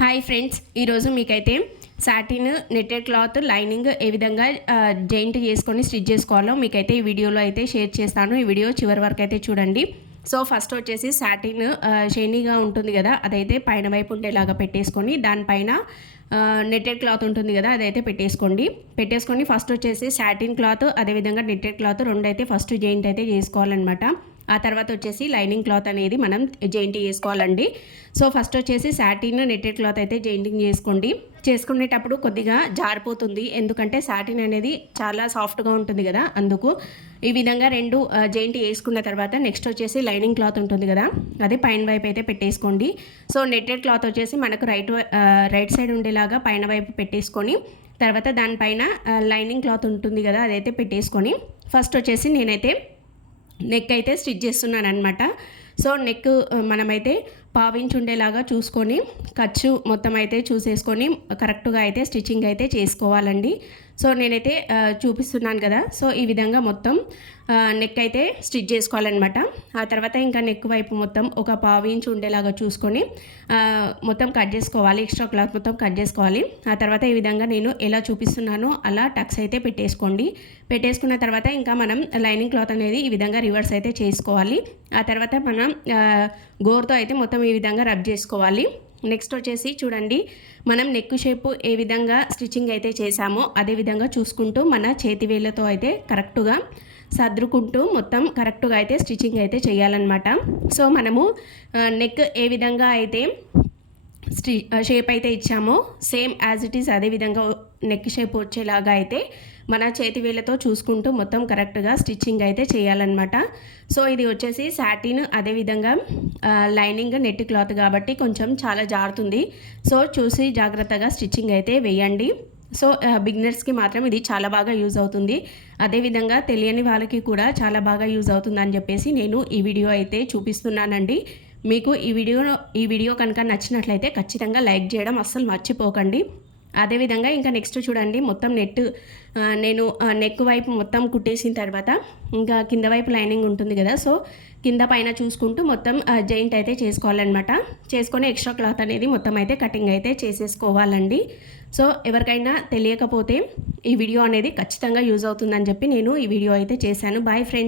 Hi friends, ఈరోజు మీకైతే satin netted cloth lining ఏ విధంగా జాయింట్ చేసుకొని స్టిచ్ చేసుకోవాలో మీకైతే ఈ వీడియోలో అయితే షేర్ చేస్తాను. ఈ వీడియో చివరి వరకు అయితే చూడండి. సో ఫస్ట్ వచ్చేసి సాటిన్ షైనీగా ఉంటుంది కదా, అదైతే పైన వైపు ఉండేలాగా పెట్టేసుకొని దానిపైన నెట్టెడ్ క్లాత్ ఉంటుంది కదా, అదైతే పెట్టేసుకొని ఫస్ట్ వచ్చేసి సాటిన్ క్లాత్ అదేవిధంగా నెట్టెడ్ క్లాత్ రెండు అయితే ఫస్ట్ జాయింట్ అయితే చేసుకోవాలన్నమాట. ఆ తర్వాత వచ్చేసి లైనింగ్ క్లాత్ అనేది మనం జాయింట్ చేసుకోవాలండి. సో ఫస్ట్ వచ్చేసి సాటిన్ నెట్టెడ్ క్లాత్ అయితే జాయింటింగ్ చేసుకునేటప్పుడు కొద్దిగా జారిపోతుంది, ఎందుకంటే సాటిన్ అనేది చాలా సాఫ్ట్గా ఉంటుంది కదా, అందుకు ఈ విధంగా రెండు జాయింట్ వేసుకున్న తర్వాత నెక్స్ట్ వచ్చేసి లైనింగ్ క్లాత్ ఉంటుంది కదా, అదే పైన వైపు అయితే పెట్టేసుకోండి. సో నెట్టెడ్ క్లాత్ వచ్చేసి మనకు రైట్ సైడ్ ఉండేలాగా పైన వైపు పెట్టేసుకొని తర్వాత దానిపైన లైనింగ్ క్లాత్ ఉంటుంది కదా, అదైతే పెట్టేసుకొని ఫస్ట్ వచ్చేసి నేనైతే నెక్ అయితే స్టిచ్ చేస్తున్నాను అనమాట. సో నెక్ మనమైతే పావించి ఉండేలాగా చూసుకొని ఖర్చు మొత్తం అయితే చూసేసుకొని కరెక్ట్గా అయితే స్టిచ్చింగ్ అయితే చేసుకోవాలండి. సో నేనైతే చూపిస్తున్నాను కదా, సో ఈ విధంగా మొత్తం నెక్ అయితే స్టిచ్ చేసుకోవాలన్నమాట. ఆ తర్వాత ఇంకా నెక్ వైపు మొత్తం ఒక పావించి ఉండేలాగా చూసుకొని మొత్తం కట్ చేసుకోవాలి, ఎక్స్ట్రా క్లాత్ మొత్తం కట్ చేసుకోవాలి. ఆ తర్వాత ఈ విధంగా నేను ఎలా చూపిస్తున్నానో అలా టక్స్ అయితే పెట్టేసుకున్న తర్వాత ఇంకా మనం లైనింగ్ క్లాత్ అనేది ఈ విధంగా రివర్స్ అయితే చేసుకోవాలి. ఆ తర్వాత మనం గోరుతో అయితే మొత్తం ఈ విధంగా రబ్ చేసుకోవాలి. నెక్స్ట్ వచ్చేసి చూడండి, మనం నెక్ షేపు ఏ విధంగా స్టిచ్చింగ్ అయితే చేసామో అదే విధంగా చూసుకుంటూ మన చేతి వేళ్ళతో అయితే కరెక్ట్గా సర్దుకుంటూ మొత్తం కరెక్ట్గా అయితే స్టిచ్చింగ్ అయితే చేయాలన్నమాట. సో మనము నెక్ ఏ విధంగా అయితే షేప్ అయితే ఇచ్చామో సేమ్ యాజ్ ఇట్ ఈస్ అదే విధంగా నెక్ షేప్ వచ్చేలాగా అయితే మన చేతి వేళ్ళతో చూసుకుంటూ మొత్తం కరెక్ట్గా స్టిచ్చింగ్ అయితే చేయాలన్నమాట. సో ఇది వచ్చేసి సాటిన్ అదేవిధంగా లైనింగ్ నెట్ క్లాత్ కాబట్టి కొంచెం చాలా జారుతుంది. సో చూసి జాగ్రత్తగా స్టిచ్చింగ్ అయితే వేయండి. సో బిగినర్స్కి మాత్రం ఇది చాలా బాగా యూజ్ అవుతుంది, అదేవిధంగా తెలియని వాళ్ళకి కూడా చాలా బాగా యూజ్ అవుతుందని చెప్పేసి నేను ఈ వీడియో అయితే చూపిస్తున్నానండి. మీకు ఈ వీడియో కనుక నచ్చినట్లయితే ఖచ్చితంగా లైక్ చేయడం అస్సలు మర్చిపోకండి. అదేవిధంగా ఇంకా నెక్స్ట్ చూడండి, మొత్తం నేను నెక్ వైపు మొత్తం కుట్టేసిన తర్వాత ఇంకా కింద వైపు లైనింగ్ ఉంటుంది కదా, సో కింద పైన చూసుకుంటూ మొత్తం జాయింట్ అయితే చేసుకోవాలన్నమాట. చేసుకొని ఎక్స్ట్రా క్లాత్ అనేది మొత్తం అయితే కటింగ్ అయితే చేసేసుకోవాలండి. సో ఎవరికైనా తెలియకపోతే ఈ వీడియో అనేది ఖచ్చితంగా యూజ్ అవుతుందని చెప్పి నేను ఈ వీడియో అయితే చేశాను. Bye friends.